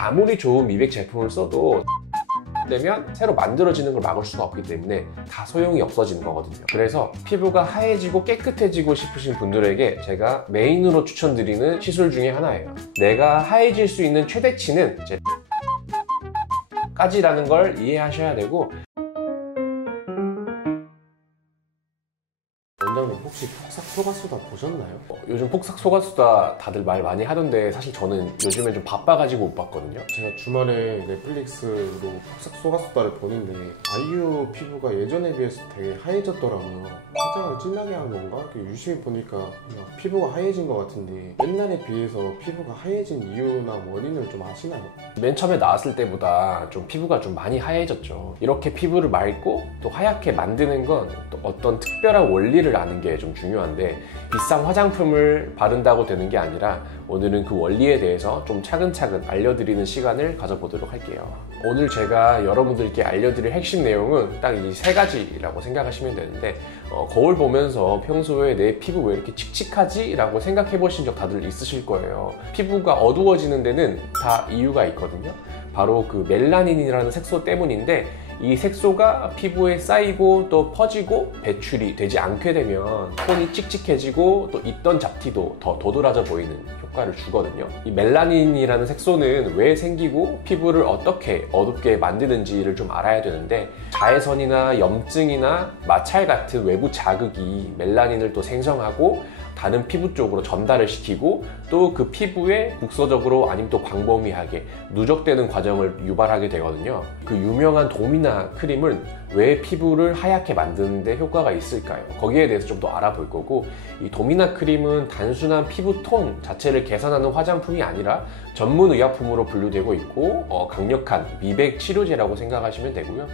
아무리 좋은 미백 제품을 써도 되면 새로 만들어지는 걸 막을 수가 없기 때문에 다 소용이 없어지는 거거든요. 그래서 피부가 하얘지고 깨끗해지고 싶으신 분들에게 제가 메인으로 추천드리는 시술 중에 하나예요. 내가 하얘질 수 있는 최대치는 이제 까지라는 걸 이해하셔야 되고, 원장님 혹시 폭삭 소가수다 보셨나요? 요즘 폭삭 소가수다 다들 말 많이 하던데 사실 저는 요즘에 좀 바빠가지고 못 봤거든요. 제가 주말에 넷플릭스로 폭삭 소가수다를 보는데 아이유 피부가 예전에 비해서 되게 하얘졌더라고요. 화장을 진하게 한 건가? 유심히 보니까 피부가 하얘진 것 같은데 옛날에 비해서 피부가 하얘진 이유나 원인을 좀 아시나요? 맨 처음에 나왔을 때보다 좀 피부가 좀 많이 하얘졌죠. 이렇게 피부를 맑고 또 하얗게 만드는 건 또 어떤 특별한 원리를 아는 게 좀 중요한데, 비싼 화장품을 바른다고 되는 게 아니라 오늘은 그 원리에 대해서 좀 차근차근 알려드리는 시간을 가져보도록 할게요. 오늘 제가 여러분들께 알려드릴 핵심 내용은 딱 이 세 가지라고 생각하시면 되는데, 거울 보면서 평소에 내 피부 왜 이렇게 칙칙하지? 라고 생각해 보신 적 다들 있으실 거예요. 피부가 어두워지는 데는 다 이유가 있거든요. 바로 그 멜라닌이라는 색소 때문인데, 이 색소가 피부에 쌓이고 또 퍼지고 배출이 되지 않게 되면 톤이 칙칙해지고 또 있던 잡티도 더 도드라져 보이는 효과를 주거든요. 이 멜라닌이라는 색소는 왜 생기고 피부를 어떻게 어둡게 만드는지를 좀 알아야 되는데, 자외선이나 염증이나 마찰 같은 외부 자극이 멜라닌을 또 생성하고 다른 피부 쪽으로 전달을 시키고 또 그 피부에 국소적으로 아니면 또 광범위하게 누적되는 과정을 유발하게 되거든요. 그 유명한 도미나 크림은 왜 피부를 하얗게 만드는 데 효과가 있을까요? 거기에 대해서 좀 더 알아볼 거고, 이 도미나 크림은 단순한 피부 톤 자체를 개선하는 화장품이 아니라 전문 의약품으로 분류되고 있고 강력한 미백 치료제라고 생각하시면 되고요.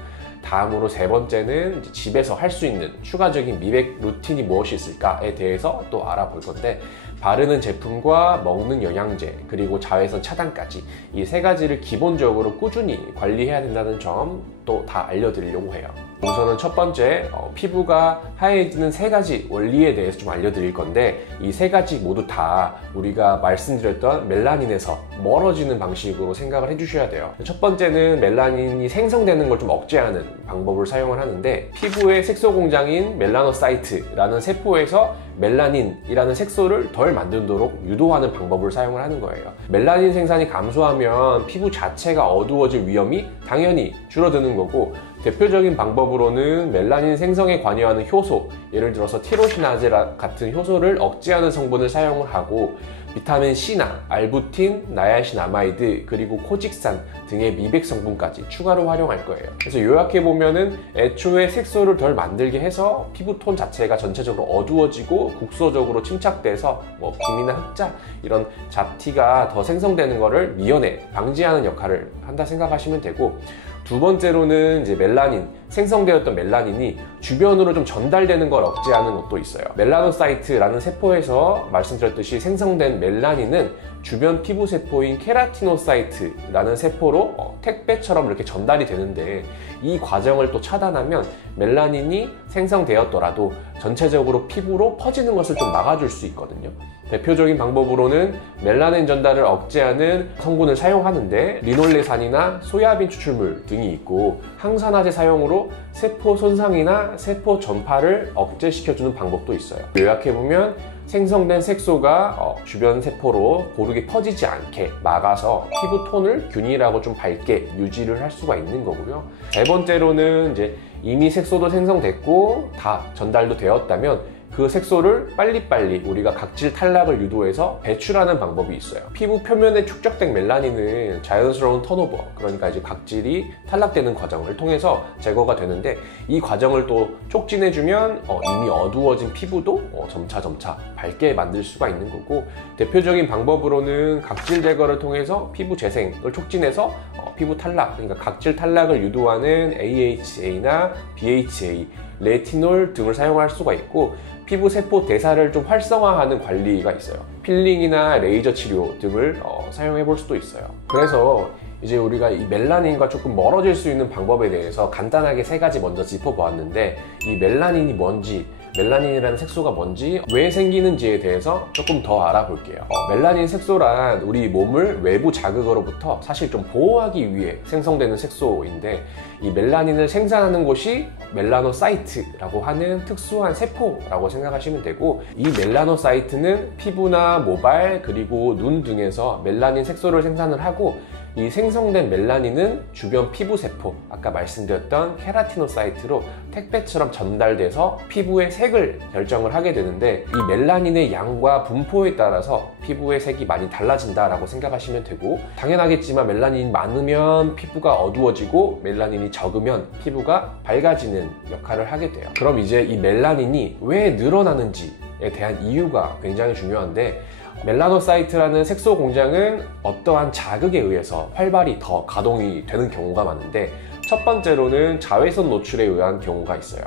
다음으로 세 번째는 집에서 할 수 있는 추가적인 미백 루틴이 무엇이 있을까에 대해서 또 알아볼 건데, 바르는 제품과 먹는 영양제 그리고 자외선 차단까지 이 세 가지를 기본적으로 꾸준히 관리해야 된다는 점 또 다 알려드리려고 해요. 우선은 첫 번째, 피부가 하얘지는 세 가지 원리에 대해서 좀 알려드릴 건데, 이 세 가지 모두 다 우리가 말씀드렸던 멜라닌에서 멀어지는 방식으로 생각을 해주셔야 돼요. 첫 번째는 멜라닌이 생성되는 걸 좀 억제하는 방법을 사용을 하는데, 피부의 색소 공장인 멜라노사이트라는 세포에서 멜라닌이라는 색소를 덜 만들도록 유도하는 방법을 사용을 하는 거예요. 멜라닌 생산이 감소하면 피부 자체가 어두워질 위험이 당연히 줄어드는 거고, 대표적인 방법으로는 멜라닌 생성에 관여하는 효소, 예를 들어서 티로시나제 같은 효소를 억제하는 성분을 사용을 하고, 비타민 C나 알부틴, 나야신아마이드, 그리고 코직산 등의 미백 성분까지 추가로 활용할 거예요. 그래서 요약해보면은 애초에 색소를 덜 만들게 해서 피부 톤 자체가 전체적으로 어두워지고 국소적으로 침착돼서 김이나 흑자 이런 잡티가 더 생성되는 거를 미연에 방지하는 역할을 한다 생각하시면 되고, 두 번째로는 이제 멜라닌, 생성되었던 멜라닌이 주변으로 좀 전달되는 걸 억제하는 것도 있어요. 멜라노사이트라는 세포에서 말씀드렸듯이 생성된 멜라닌은 주변 피부 세포인 케라티노사이트라는 세포로 택배처럼 이렇게 전달이 되는데, 이 과정을 또 차단하면 멜라닌이 생성되었더라도 전체적으로 피부로 퍼지는 것을 좀 막아줄 수 있거든요. 대표적인 방법으로는 멜라닌 전달을 억제하는 성분을 사용하는데, 리놀레산이나 소야빈 추출물 등이 있고, 항산화제 사용으로 세포 손상이나 세포 전파를 억제시켜주는 방법도 있어요. 요약해보면 생성된 색소가 주변 세포로 고르게 퍼지지 않게 막아서 피부 톤을 균일하고 좀 밝게 유지를 할 수가 있는 거고요. 세 번째로는 이제 이미 색소도 생성됐고 다 전달도 되었다면 그 색소를 빨리빨리 우리가 각질 탈락을 유도해서 배출하는 방법이 있어요. 피부 표면에 축적된 멜라닌은 자연스러운 턴오버, 그러니까 이제 각질이 탈락되는 과정을 통해서 제거가 되는데, 이 과정을 또 촉진해주면 이미 어두워진 피부도 점차 밝게 만들 수가 있는 거고, 대표적인 방법으로는 각질 제거를 통해서 피부 재생을 촉진해서 피부 탈락, 그러니까 각질 탈락을 유도하는 AHA나 BHA, 레티놀 등을 사용할 수가 있고, 피부 세포 대사를 좀 활성화하는 관리가 있어요. 필링이나 레이저 치료 등을 사용해 볼 수도 있어요. 그래서 이제 우리가 이 멜라닌과 조금 멀어질 수 있는 방법에 대해서 간단하게 세 가지 먼저 짚어보았는데, 이 멜라닌이 뭔지 멜라닌이라는 색소가 뭔지, 왜 생기는지에 대해서 조금 더 알아볼게요. 멜라닌 색소란 우리 몸을 외부 자극으로부터 사실 좀 보호하기 위해 생성되는 색소인데, 이 멜라닌을 생산하는 곳이 멜라노사이트라고 하는 특수한 세포라고 생각하시면 되고, 이 멜라노사이트는 피부나 모발 그리고 눈 등에서 멜라닌 색소를 생산을 하고, 이 생성된 멜라닌은 주변 피부 세포, 아까 말씀드렸던 케라티노사이트로 택배처럼 전달돼서 피부의 색을 결정을 하게 되는데, 이 멜라닌의 양과 분포에 따라서 피부의 색이 많이 달라진다라고 생각하시면 되고, 당연하겠지만 멜라닌이 많으면 피부가 어두워지고 멜라닌이 적으면 피부가 밝아지는 역할을 하게 돼요. 그럼 이제 이 멜라닌이 왜 늘어나는지에 대한 이유가 굉장히 중요한데, 멜라노사이트라는 색소 공장은 어떠한 자극에 의해서 활발히 더 가동이 되는 경우가 많은데, 첫 번째로는 자외선 노출에 의한 경우가 있어요.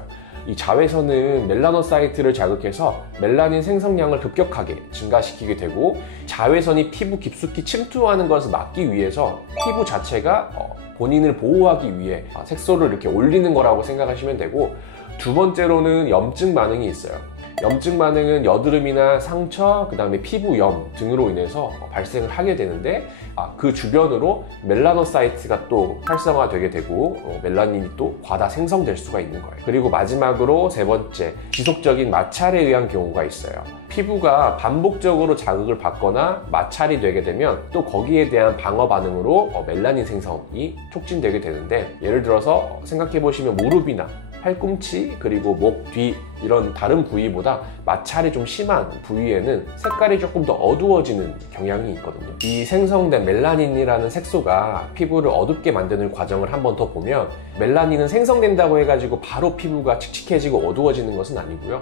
이 자외선은 멜라노사이트를 자극해서 멜라닌 생성량을 급격하게 증가시키게 되고, 자외선이 피부 깊숙이 침투하는 것을 막기 위해서 피부 자체가 본인을 보호하기 위해 색소를 이렇게 올리는 거라고 생각하시면 되고, 두 번째로는 염증 반응이 있어요. 염증 반응은 여드름이나 상처, 그 다음에 피부염 등으로 인해서 발생을 하게 되는데, 그 주변으로 멜라노사이트가 또 활성화되게 되고 멜라닌이 또 과다 생성될 수가 있는 거예요. 그리고 마지막으로 세 번째, 지속적인 마찰에 의한 경우가 있어요. 피부가 반복적으로 자극을 받거나 마찰이 되게 되면 또 거기에 대한 방어 반응으로 멜라닌 생성이 촉진되게 되는데, 예를 들어서 생각해 보시면 무릎이나 팔꿈치 그리고 목 뒤 이런 다른 부위보다 마찰이 좀 심한 부위에는 색깔이 조금 더 어두워지는 경향이 있거든요. 이 생성된 멜라닌이라는 색소가 피부를 어둡게 만드는 과정을 한번 더 보면, 멜라닌은 생성된다고 해가지고 바로 피부가 칙칙해지고 어두워지는 것은 아니고요.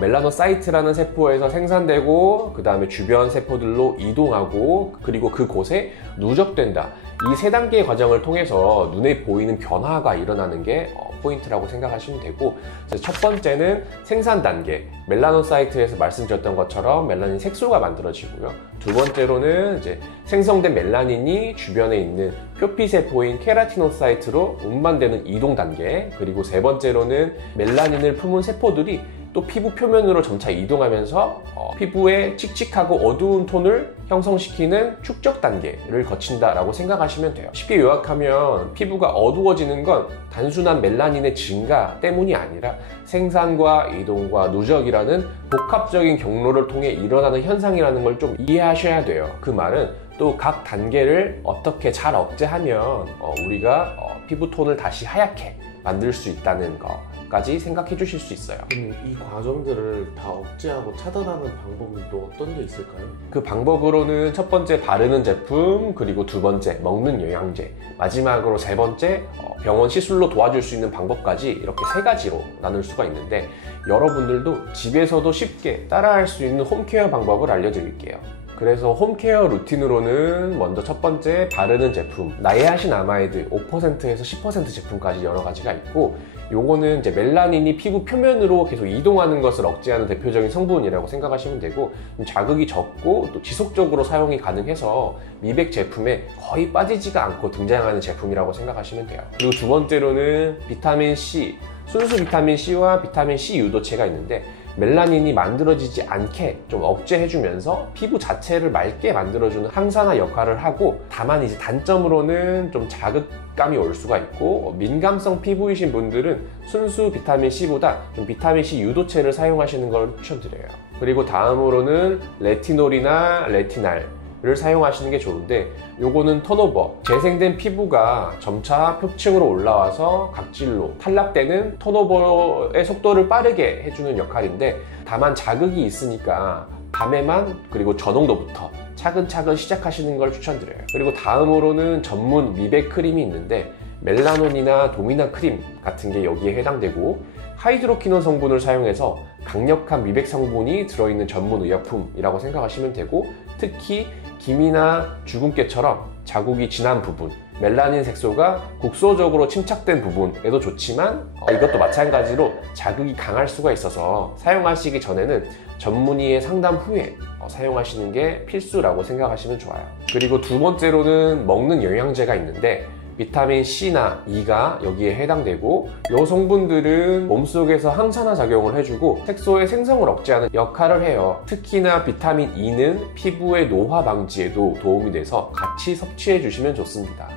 멜라노사이트라는 세포에서 생산되고, 그 다음에 주변 세포들로 이동하고, 그리고 그곳에 누적된다. 이 세 단계의 과정을 통해서 눈에 보이는 변화가 일어나는 게 포인트라고 생각하시면 되고, 첫 번째는 생산 단계, 멜라노사이트에서 말씀드렸던 것처럼 멜라닌 색소가 만들어지고요. 두 번째로는 이제 생성된 멜라닌이 주변에 있는 표피세포인 케라티노사이트로 운반되는 이동 단계, 그리고 세 번째로는 멜라닌을 품은 세포들이 또 피부 표면으로 점차 이동하면서 피부의 칙칙하고 어두운 톤을 형성시키는 축적 단계를 거친다라고 생각하시면 돼요. 쉽게 요약하면 피부가 어두워지는 건 단순한 멜라닌의 증가 때문이 아니라 생산과 이동과 누적이라는 복합적인 경로를 통해 일어나는 현상이라는 걸 좀 이해하셔야 돼요. 그 말은 또 각 단계를 어떻게 잘 억제하면 우리가 피부 톤을 다시 하얗게 만들 수 있다는 거까지 생각해 주실 수 있어요. 그럼 이 과정들을 다 억제하고 차단하는 방법은 또 어떤 게 있을까요? 그 방법으로는 첫 번째 바르는 제품, 그리고 두 번째 먹는 영양제, 마지막으로 세 번째 병원 시술로 도와줄 수 있는 방법까지 이렇게 세 가지로 나눌 수가 있는데, 여러분들도 집에서도 쉽게 따라할 수 있는 홈케어 방법을 알려드릴게요. 그래서 홈케어 루틴으로는 먼저 첫 번째 바르는 제품, 나이아신아마이드 5%에서 10% 제품까지 여러 가지가 있고, 요거는 이제 멜라닌이 피부 표면으로 계속 이동하는 것을 억제하는 대표적인 성분이라고 생각하시면 되고, 자극이 적고 또 지속적으로 사용이 가능해서 미백 제품에 거의 빠지지가 않고 등장하는 제품이라고 생각하시면 돼요. 그리고 두 번째로는 비타민 C, 순수 비타민 C와 비타민 C 유도체가 있는데, 멜라닌이 만들어지지 않게 좀 억제해주면서 피부 자체를 맑게 만들어주는 항산화 역할을 하고, 다만 이제 단점으로는 좀 자극감이 올 수가 있고, 민감성 피부이신 분들은 순수 비타민 C보다 좀 비타민 C 유도체를 사용하시는 걸 추천드려요. 그리고 다음으로는 레티놀이나 레티날 를 사용하시는 게 좋은데, 요거는 턴오버, 재생된 피부가 점차 표층으로 올라와서 각질로 탈락되는 턴오버의 속도를 빠르게 해주는 역할인데, 다만 자극이 있으니까 밤에만 그리고 저농도부터 차근차근 시작하시는 걸 추천드려요. 그리고 다음으로는 전문 미백 크림이 있는데, 멜라논이나 도미나 크림 같은 게 여기에 해당되고, 하이드로키논 성분을 사용해서 강력한 미백 성분이 들어있는 전문 의약품이라고 생각하시면 되고, 특히 기미나 주근깨처럼 자국이 진한 부분, 멜라닌 색소가 국소적으로 침착된 부분에도 좋지만, 이것도 마찬가지로 자극이 강할 수가 있어서 사용하시기 전에는 전문의의 상담 후에 사용하시는 게 필수라고 생각하시면 좋아요. 그리고 두 번째로는 먹는 영양제가 있는데, 비타민 C나 E가 여기에 해당되고, 이 성분들은 몸속에서 항산화 작용을 해주고 색소의 생성을 억제하는 역할을 해요. 특히나 비타민 E는 피부의 노화 방지에도 도움이 돼서 같이 섭취해 주시면 좋습니다.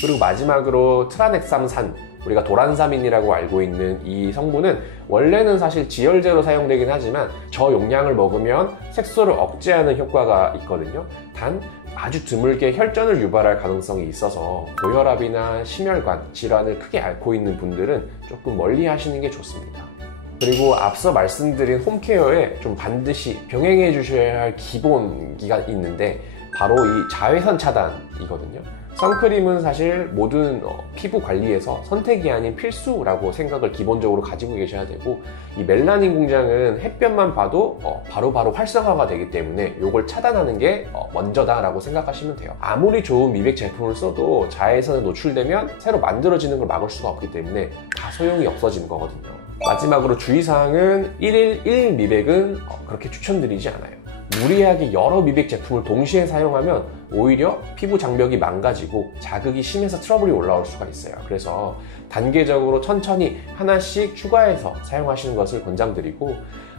그리고 마지막으로 트라넥삼산, 우리가 도란사민이라고 알고 있는 이 성분은 원래는 사실 지혈제로 사용되긴 하지만 저용량을 먹으면 색소를 억제하는 효과가 있거든요. 단 아주 드물게 혈전을 유발할 가능성이 있어서 고혈압이나 심혈관 질환을 크게 앓고 있는 분들은 조금 멀리 하시는 게 좋습니다. 그리고 앞서 말씀드린 홈케어에 좀 반드시 병행해 주셔야 할 기본기가 있는데 바로 이 자외선 차단이거든요. 선크림은 사실 모든 피부 관리에서 선택이 아닌 필수라고 생각을 기본적으로 가지고 계셔야 되고, 이 멜라닌 공장은 햇볕만 봐도 바로바로 활성화가 되기 때문에 이걸 차단하는 게 먼저다라고 생각하시면 돼요. 아무리 좋은 미백 제품을 써도 자외선에 노출되면 새로 만들어지는 걸 막을 수가 없기 때문에 다 소용이 없어지는 거거든요. 마지막으로 주의사항은 1일 1 미백은 그렇게 추천드리지 않아요. 무리하게 여러 미백 제품을 동시에 사용하면 오히려 피부 장벽이 망가지고 자극이 심해서 트러블이 올라올 수가 있어요. 그래서 단계적으로 천천히 하나씩 추가해서 사용하시는 것을 권장드리고,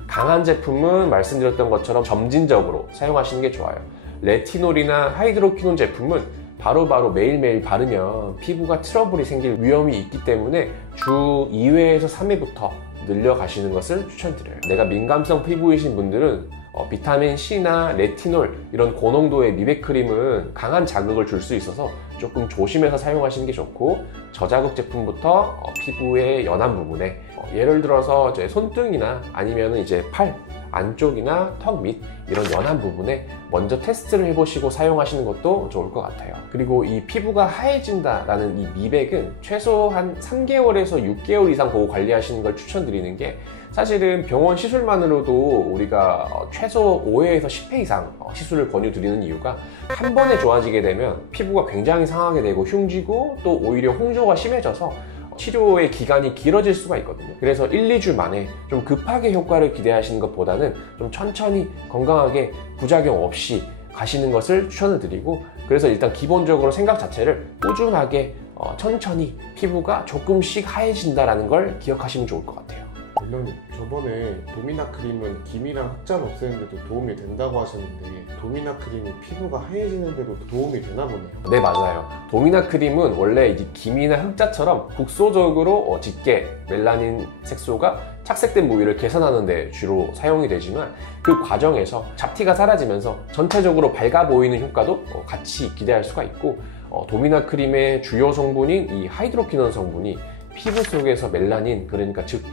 강한 제품은 말씀드렸던 것처럼 점진적으로 사용하시는 게 좋아요. 레티놀이나 하이드로퀴논 제품은 바로바로 매일매일 바르면 피부가 트러블이 생길 위험이 있기 때문에 주 2회에서 3회부터 늘려가시는 것을 추천드려요. 내가 민감성 피부이신 분들은 비타민 C나 레티놀 이런 고농도의 미백 크림은 강한 자극을 줄 수 있어서 조금 조심해서 사용하시는 게 좋고, 저자극 제품부터 피부의 연한 부분에 예를 들어서 이제 손등이나 아니면 이제 팔 안쪽이나 턱 밑 이런 연한 부분에 먼저 테스트를 해보시고 사용하시는 것도 좋을 것 같아요. 그리고 이 피부가 하얘진다라는 이 미백은 최소 한 3개월에서 6개월 이상 보고 관리하시는 걸 추천드리는 게, 사실은 병원 시술만으로도 우리가 최소 5회에서 10회 이상 시술을 권유드리는 이유가, 한 번에 좋아지게 되면 피부가 굉장히 상하게 되고 흉지고 또 오히려 홍조가 심해져서 치료의 기간이 길어질 수가 있거든요. 그래서 1, 2주 만에 좀 급하게 효과를 기대하시는 것보다는 좀 천천히 건강하게 부작용 없이 가시는 것을 추천을 드리고, 그래서 일단 기본적으로 생각 자체를 꾸준하게 천천히 피부가 조금씩 하얘진다는 걸 기억하시면 좋을 것 같아요. 원장님, 저번에 도미나 크림은 기미랑 흑자를 없애는데도 도움이 된다고 하셨는데 도미나 크림이 피부가 하얘지는데도 도움이 되나 보네요. 네, 맞아요. 도미나 크림은 원래 이 기미나 흑자처럼 국소적으로 짙게 멜라닌 색소가 착색된 부위를 개선하는 데 주로 사용이 되지만, 그 과정에서 잡티가 사라지면서 전체적으로 밝아 보이는 효과도 같이 기대할 수가 있고, 도미나 크림의 주요 성분인 이 하이드로퀴논 성분이 피부 속에서 멜라닌, 그러니까 즉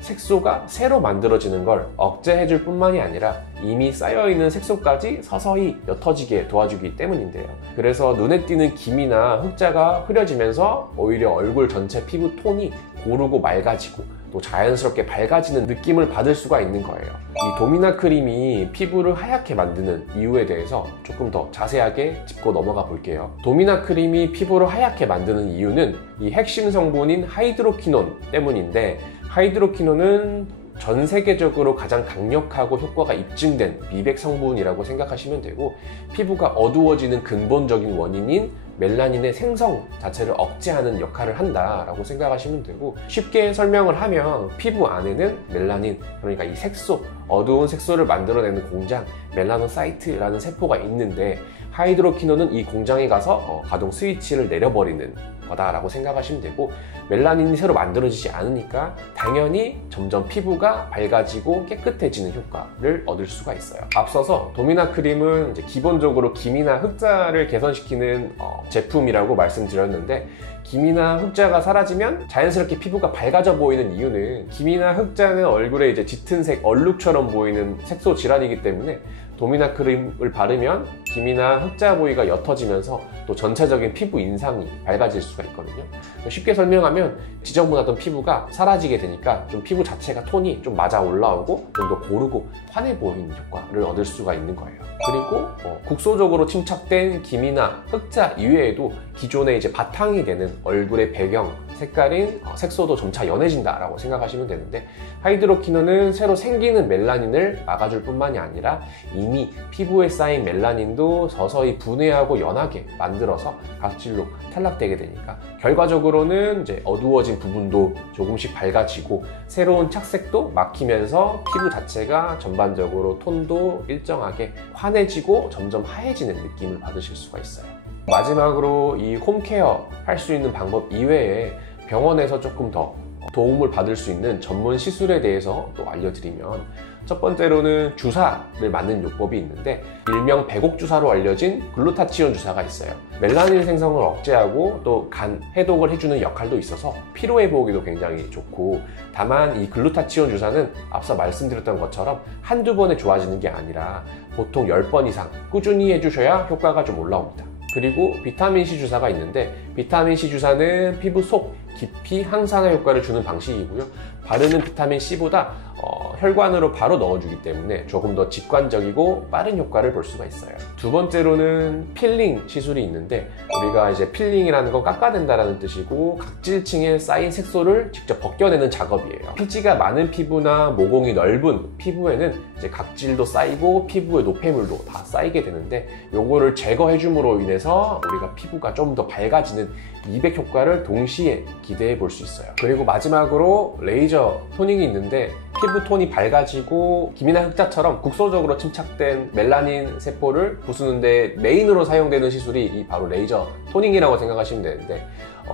색소가 새로 만들어지는 걸 억제해줄 뿐만이 아니라 이미 쌓여있는 색소까지 서서히 옅어지게 도와주기 때문인데요. 그래서 눈에 띄는 기미나 흑자가 흐려지면서 오히려 얼굴 전체 피부 톤이 고르고 맑아지고 또 자연스럽게 밝아지는 느낌을 받을 수가 있는 거예요. 이 도미나 크림이 피부를 하얗게 만드는 이유에 대해서 조금 더 자세하게 짚고 넘어가 볼게요. 도미나 크림이 피부를 하얗게 만드는 이유는 이 핵심 성분인 하이드로퀴논 때문인데, 하이드로퀴논은 전 세계적으로 가장 강력하고 효과가 입증된 미백 성분이라고 생각하시면 되고, 피부가 어두워지는 근본적인 원인인 멜라닌의 생성 자체를 억제하는 역할을 한다라고 생각하시면 되고, 쉽게 설명을 하면 피부 안에는 멜라닌, 그러니까 이 색소, 어두운 색소를 만들어내는 공장 멜라노사이트라는 세포가 있는데, 하이드로퀴논은 이 공장에 가서 가동 스위치를 내려버리는 거다라고 생각하시면 되고, 멜라닌이 새로 만들어지지 않으니까 당연히 점점 피부가 밝아지고 깨끗해지는 효과를 얻을 수가 있어요. 앞서서 도미나 크림은 이제 기본적으로 기미나 흑자를 개선시키는 제품이라고 말씀드렸는데, 기미나 흑자가 사라지면 자연스럽게 피부가 밝아져 보이는 이유는, 기미나 흑자는 얼굴에 이제 짙은 색 얼룩처럼 보이는 색소 질환이기 때문에 도미나 크림을 바르면 기미나 흑자 부위가 옅어지면서 또 전체적인 피부 인상이 밝아질 수가 있거든요. 쉽게 설명하면 지저분하던 피부가 사라지게 되니까 좀 피부 자체가 톤이 좀 맞아 올라오고 좀 더 고르고 환해 보이는 효과를 얻을 수가 있는 거예요. 그리고 국소적으로 침착된 기미나 흑자 이외에도 기존의 이제 바탕이 되는 얼굴의 배경 색깔인 색소도 점차 연해진다라고 생각하시면 되는데, 하이드로키논은 새로 생기는 멜라닌을 막아줄 뿐만이 아니라 이미 피부에 쌓인 멜라닌도 서서히 분해하고 연하게 만들어서 각질로 탈락되게 되니까 결과적으로는 이제 어두워진 부분도 조금씩 밝아지고 새로운 착색도 막히면서 피부 자체가 전반적으로 톤도 일정하게 환해지고 점점 하얘지는 느낌을 받으실 수가 있어요. 마지막으로 이 홈케어 할 수 있는 방법 이외에 병원에서 조금 더 도움을 받을 수 있는 전문 시술에 대해서 또 알려드리면, 첫 번째로는 주사를 맞는 요법이 있는데 일명 백옥 주사로 알려진 글루타치온 주사가 있어요. 멜라닌 생성을 억제하고 또 간 해독을 해주는 역할도 있어서 피로 회복에도 굉장히 좋고, 다만 이 글루타치온 주사는 앞서 말씀드렸던 것처럼 한두 번에 좋아지는 게 아니라 보통 10번 이상 꾸준히 해주셔야 효과가 좀 올라옵니다. 그리고 비타민C 주사가 있는데, 비타민C 주사는 피부 속 깊이 항산화 효과를 주는 방식이고요. 바르는 비타민C보다 혈관으로 바로 넣어주기 때문에 조금 더 직관적이고 빠른 효과를 볼 수가 있어요. 두 번째로는 필링 시술이 있는데, 우리가 이제 필링이라는 건 깎아낸다라는 뜻이고 각질층에 쌓인 색소를 직접 벗겨내는 작업이에요. 필지가 많은 피부나 모공이 넓은 피부에는 이제 각질도 쌓이고 피부의 노폐물도 다 쌓이게 되는데, 요거를 제거해줌으로 인해서 우리가 피부가 좀 더 밝아지는 미백 효과를 동시에 기대해 볼 수 있어요. 그리고 마지막으로 레이저 토닝이 있는데, 피부 톤이 밝아지고 기미나 흑자처럼 국소적으로 침착된 멜라닌 세포를 부수는데 메인으로 사용되는 시술이 이 바로 레이저 토닝이라고 생각하시면 되는데,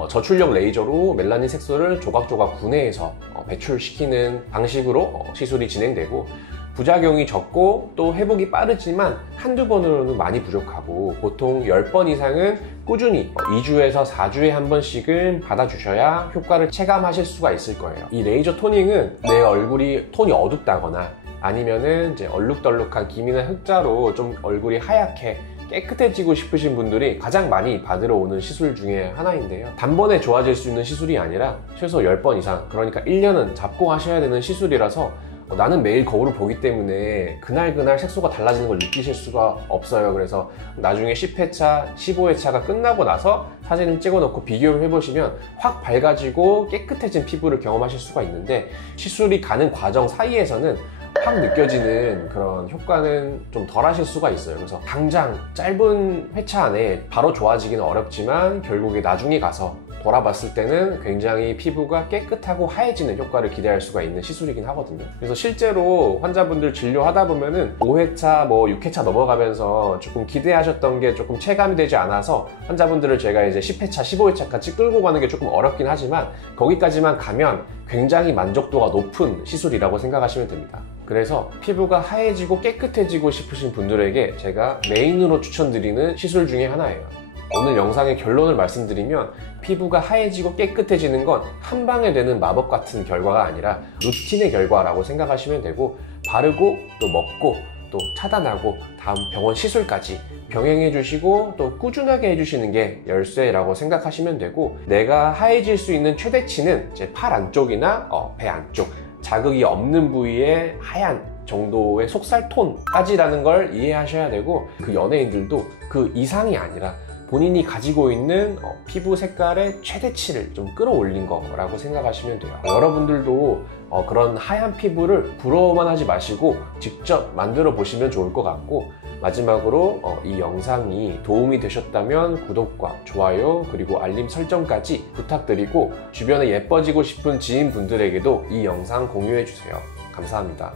저출력 레이저로 멜라닌 색소를 조각조각 분해해서 배출시키는 방식으로 시술이 진행되고, 부작용이 적고 또 회복이 빠르지만 한두 번으로는 많이 부족하고, 보통 10번 이상은 꾸준히 2주에서 4주에 한 번씩은 받아주셔야 효과를 체감하실 수가 있을 거예요. 이 레이저 토닝은 내 얼굴이 톤이 어둡다거나 아니면은 이제 얼룩덜룩한 기미나 흑자로 좀 얼굴이 하얗게 깨끗해지고 싶으신 분들이 가장 많이 받으러 오는 시술 중에 하나인데요. 단번에 좋아질 수 있는 시술이 아니라 최소 10번 이상, 그러니까 1년은 잡고 하셔야 되는 시술이라서 나는 매일 거울을 보기 때문에 그날 색소가 달라지는 걸 느끼실 수가 없어요. 그래서 나중에 10회차, 15회차가 끝나고 나서 사진을 찍어놓고 비교를 해보시면 확 밝아지고 깨끗해진 피부를 경험하실 수가 있는데, 시술이 가는 과정 사이에서는 확 느껴지는 그런 효과는 좀 덜 하실 수가 있어요. 그래서 당장 짧은 회차 안에 바로 좋아지기는 어렵지만 결국에 나중에 가서 돌아봤을 때는 굉장히 피부가 깨끗하고 하얘지는 효과를 기대할 수가 있는 시술이긴 하거든요. 그래서 실제로 환자분들 진료하다 보면은 5회차, 6회차 넘어가면서 조금 기대하셨던 게 조금 체감이 되지 않아서 환자분들을 제가 이제 10회차, 15회차까지 끌고 가는 게 조금 어렵긴 하지만 거기까지만 가면 굉장히 만족도가 높은 시술이라고 생각하시면 됩니다. 그래서 피부가 하얘지고 깨끗해지고 싶으신 분들에게 제가 메인으로 추천드리는 시술 중에 하나예요. 오늘 영상의 결론을 말씀드리면, 피부가 하얘지고 깨끗해지는 건 한 방에 되는 마법 같은 결과가 아니라 루틴의 결과라고 생각하시면 되고, 바르고 또 먹고 또 차단하고 다음 병원 시술까지 병행해 주시고 또 꾸준하게 해주시는 게 열쇠라고 생각하시면 되고, 내가 하얘질 수 있는 최대치는 제 팔 안쪽이나 배 안쪽, 자극이 없는 부위에 하얀 정도의 속살톤까지라는 걸 이해하셔야 되고, 그 연예인들도 그 이상이 아니라 본인이 가지고 있는 피부 색깔의 최대치를 좀 끌어올린 거라고 생각하시면 돼요. 여러분들도 그런 하얀 피부를 부러워만 하지 마시고 직접 만들어 보시면 좋을 것 같고, 마지막으로 이 영상이 도움이 되셨다면 구독과 좋아요 그리고 알림 설정까지 부탁드리고, 주변에 예뻐지고 싶은 지인분들에게도 이 영상 공유해 주세요. 감사합니다.